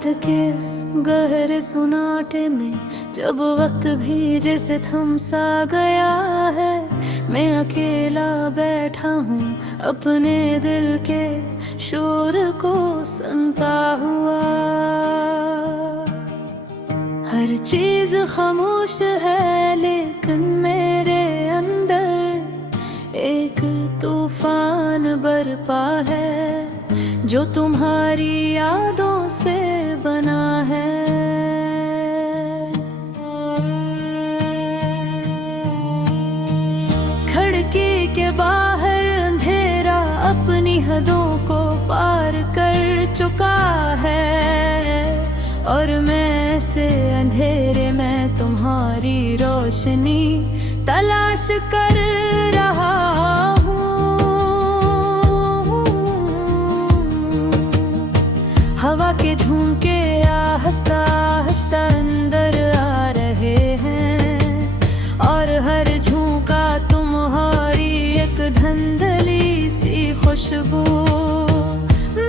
रात के इस गहरे सुनाटे में जब वक्त भी जैसे थम सा गया है, मैं अकेला बैठा हूँ अपने दिल के शोर को सुनता हुआ। हर चीज खामोश है लेकिन मेरे अंदर एक तूफान बरपा है जो तुम्हारी यादों से बना है। खिड़की के बाहर अंधेरा अपनी हदों को पार कर चुका है और मैं से अंधेरे में तुम्हारी रोशनी तलाश कर रहा हूँ। हवा के झोंके आहिस्ता आहिस्ता अंदर आ रहे हैं और हर झोंका तुम्हारी एक धुंधली सी खुशबू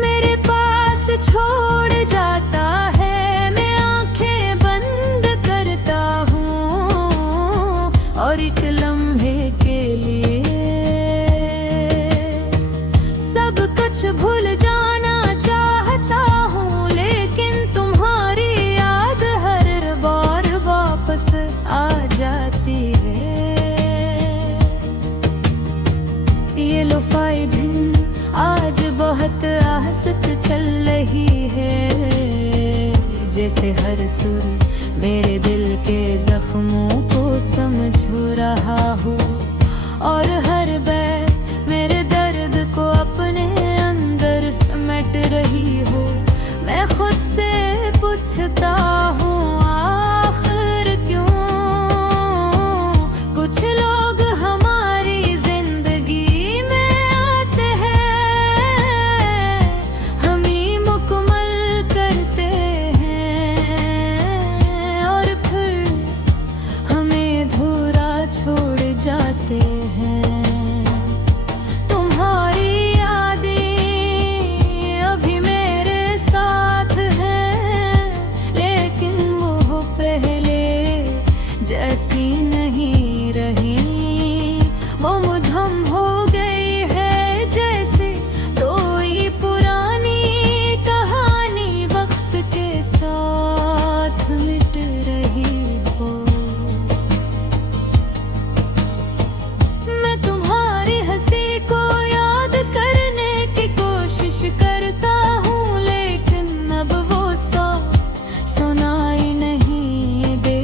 मेरे पास छोड़ जाता है। मैं आंखें बंद करता हूँ और एक लम्हे के लिए सब कुछ भूल जाना चाहता हूँ, लेकिन तुम्हारी याद हर बार वापस आ जाती है। ये लोफाई धुन आज बहुत आहिस्ता चल रही है, जैसे हर सुर मेरे दिल के जख्मों को समझ रहा हो और हर बैर मेरे दर्द को अपने अंदर समेट रही हो। मैं खुद से पूछता हूँ आखिर क्यों कुछ लोग हमारी जिंदगी में आते हैं, हम ही मुकम्मल करते हैं और फिर हमें अधूरा छोड़ जाते हैं। तुम्हारी यादें अभी मेरे साथ हैं, लेकिन वो पहले जैसी नहीं रही। वो मुधम हो गई है जैसे कोई पुरानी कहानी वक्त के साथ मिट रही हो। मैं तुम्हारी हंसी को याद करने की कोशिश करता हूँ, लेकिन अब वो सुनाई नहीं दे।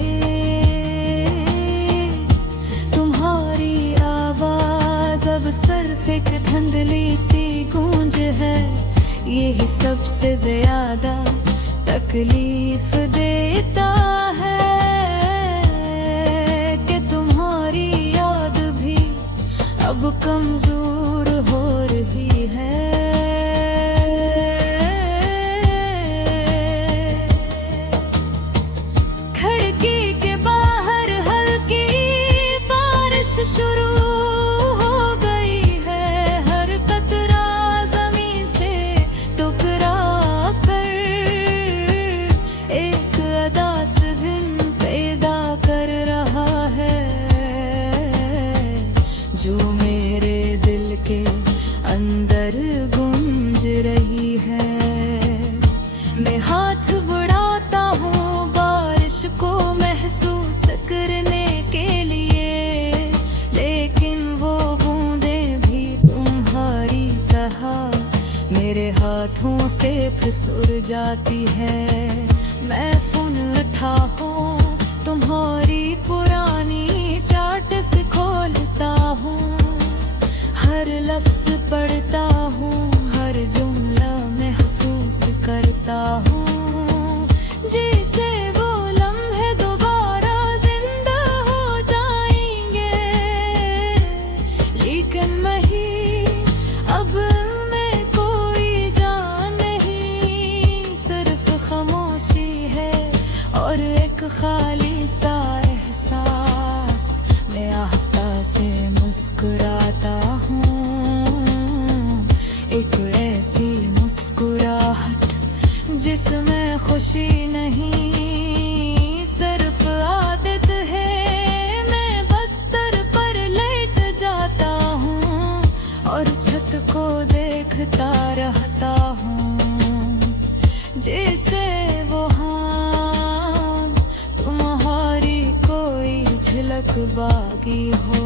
तुम्हारी आवाज अब सिर्फ एक धुंधली सी गूंज है, यही सबसे ज्यादा तकलीफ देता है कि तुम्हारी याद भी अब कमजोर हो रही है। खिड़की के बाहर हल्की बारिश शुरू हो गई है, हर कतरा जमीन से टकरा कर एक अदास धुन पैदा कर रहा है जो मेरे दिल के अंदर गूंज रही है। मैं हाथ बढ़ाता हूँ बारिश को महसूस करने के लिए, लेकिन वो बूंदें भी तुम्हारी तरह मेरे हाथों से फिसल जाती है। मैं फोन उठा हूँ तुम्हारी पुरानी चाट से खोलता हूँ, हर लफ्ज पढ़ता हूँ, हर जुमला महसूस करता हूँ, जैसे वो लम्हे दोबारा जिंदा हो जाएंगे। लेकिन वही अब मैं कोई जान नहीं, सिर्फ खामोशी है और एक खाली सा एहसास। मैं आहिस्ता से मुस्कुराता हूँ, एक ऐसी मुस्कुराहट जिसमें में खुशी नहीं, सिर्फ आदत है। मैं बस्तर पर लेट जाता हूँ और छत को देखता रहता हूँ, जैसे वहाँ तुम्हारी कोई झलक बाकी हो।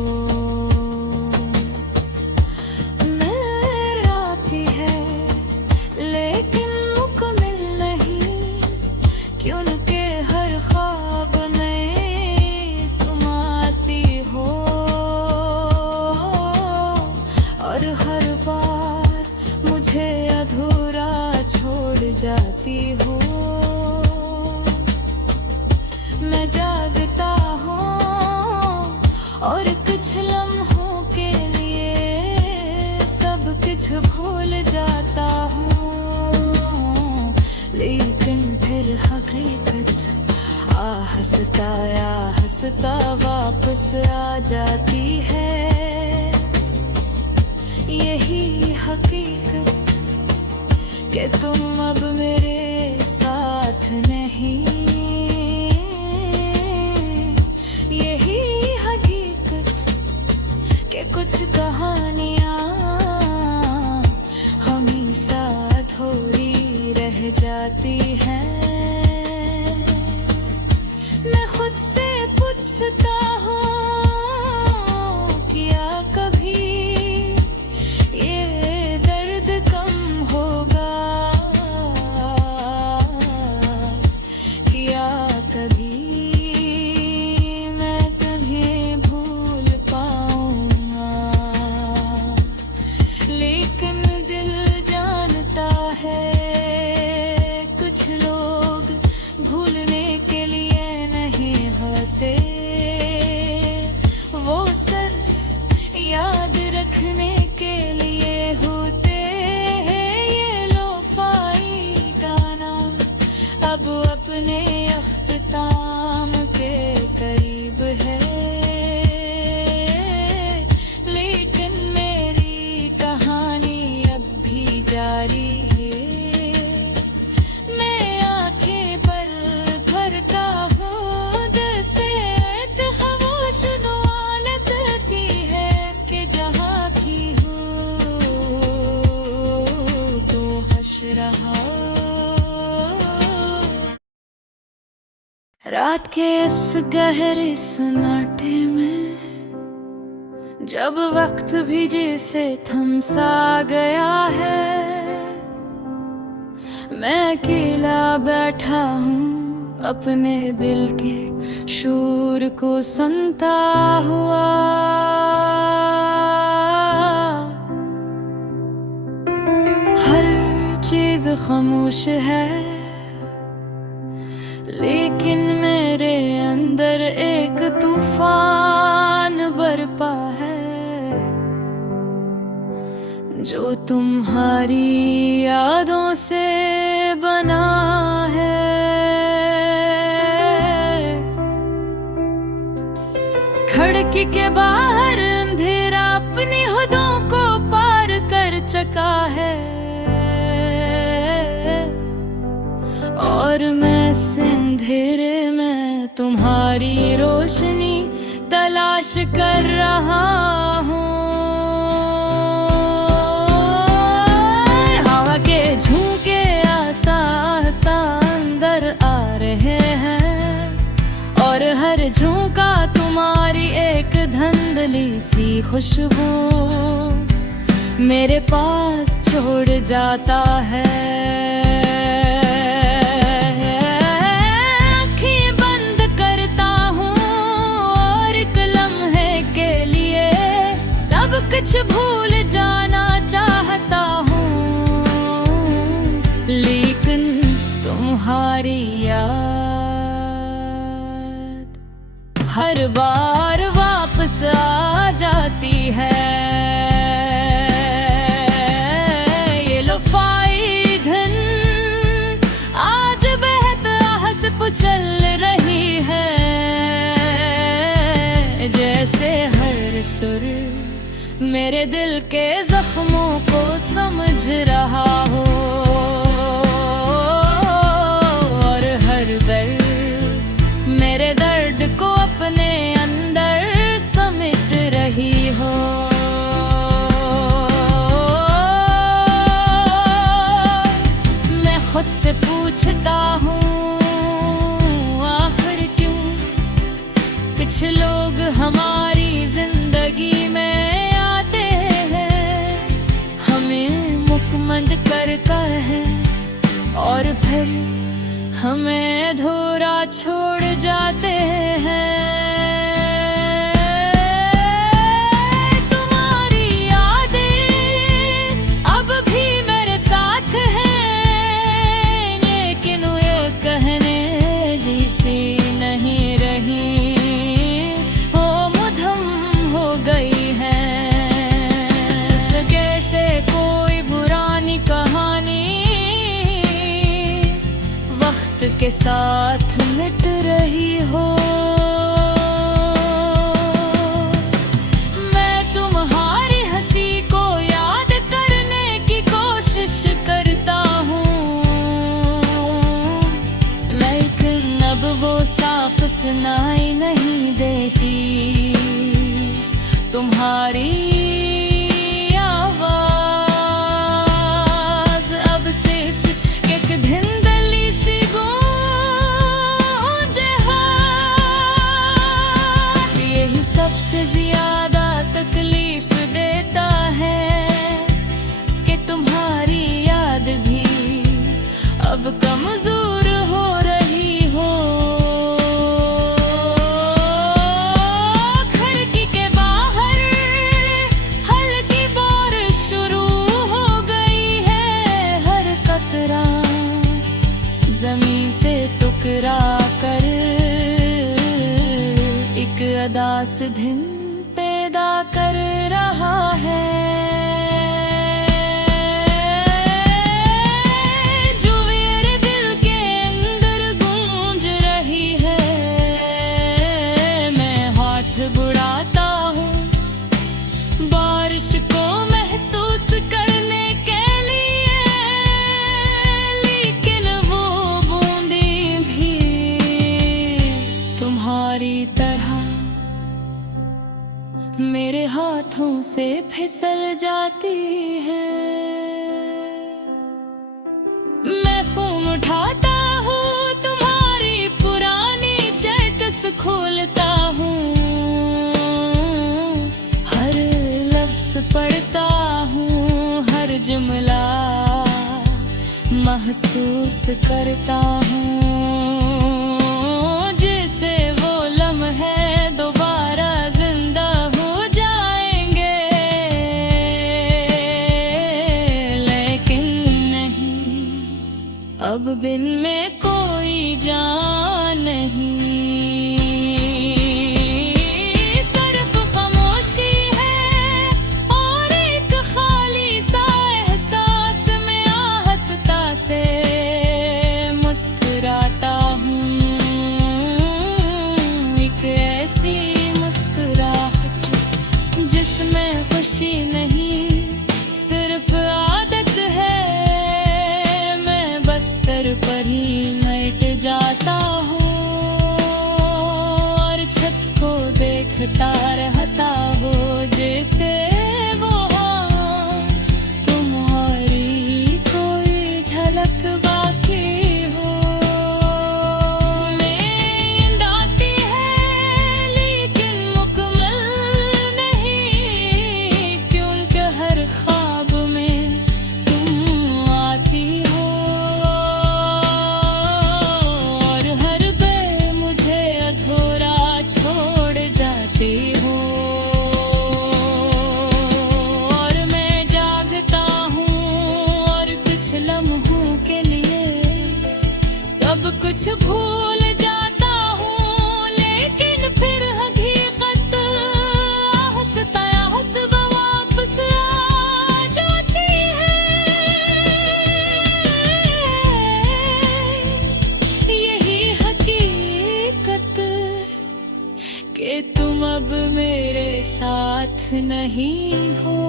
हर बार मुझे अधूरा छोड़ जाती हो। मैं जागता हूँ और कुछ लम्हों के लिए सब कुछ भूल जाता हूँ, लेकिन फिर हकीकत हंसता वापस आ जाती है। यही हकीकत कि तुम अब मेरे साथ नहीं, यही हकीकत कि कुछ कहानियाँ हमेशा अधूरी रह जाती हैं। मैं खुद से पूछता हूँ, क्या कभी भूलने के लिए नहीं होते, वो सिर्फ याद रखने के लिए होते हैं। ये लोफाई गाना अब अपने अख्ताम के करीब है, लेकिन मेरी कहानी अब भी जारी है। रात के इस गहरे सन्नाटे में, जब वक्त भी जैसे थम सा गया है, मैं अकेला बैठा हूँ अपने दिल के शोर को सुनता हुआ। हर चीज खामोश है, लेकिन मेरे अंदर एक तूफान बरपा है, जो तुम्हारी यादों से बना है। खिड़की के बाहर अंधेरा अपनी हदों को पार कर चुका है, और मैं अंधेरे में तुम्हारी रोशनी तलाश कर रहा हूँ। हवा के झोंके आस्ता आस्ता अंदर आ रहे हैं, और हर झोंका तुम्हारी एक धुंधली सी खुशबू मेरे पास छोड़ जाता है। कुछ भूल जाना चाहता हूँ, लेकिन तुम्हारी याद हर बार वापस आ जाती है। ये लोफाई धुन आज बेहद हंस चल रही है, जैसे हर सुर मेरे दिल के जख्मों को समझ रहा हो। कुछ लोग हमारी जिंदगी में आते हैं, हमें मुकम्मल करता है और फिर हमें अधूरा छोड़ जाते हैं। के साथ मिट रही हो, मैं तुम्हारी हंसी को याद करने की कोशिश करता हूँ, लेकिन अब वो साफ सुनाई नहीं देती तुम्हारी अब कमजोर हो रही हो। खिड़की के बाहर हल्की बारिश शुरू हो गई है, हर कतरा जमीन से टकरा कर एक अदास धुन पैदा कर रहा है। बुड़ाता हूँ बारिश को महसूस करने के लिए, लेकिन वो बूंदें भी तुम्हारी तरह मेरे हाथों से फिसल जाती है। मैं फोन उठाता हूँ, तुम्हारी पुरानी चैट्स खोलता हूँ, पढ़ता हूँ, हर जुमला महसूस करता हूँ, जैसे वो लम्हे दोबारा जिंदा हो जाएंगे, लेकिन नहीं, अब बिन में कोई जान नहीं। जिसमें खुशी नहीं सिर्फ आदत है, मैं बस्तर पर ही लेट जाता हूँ और छत को देखता रहता हूँ, जैसे वो तुम्हारी कोई झलक बाकी हो। नींद आती है लेकिन मुकम्मल नहीं, क्योंकि हर ख्वाब में तुम आती हो और हर पल मुझे अधूरा छोड़ जाती हो। और मैं जागता हूँ और कुछ लम्हों के लिए सब कुछ भूल जाता हूँ, लेकिन फिर हकीकत हंसता हंसता वापस आ जाती है। यही हकीकत कि तुम अब मेरे साथ नहीं हो।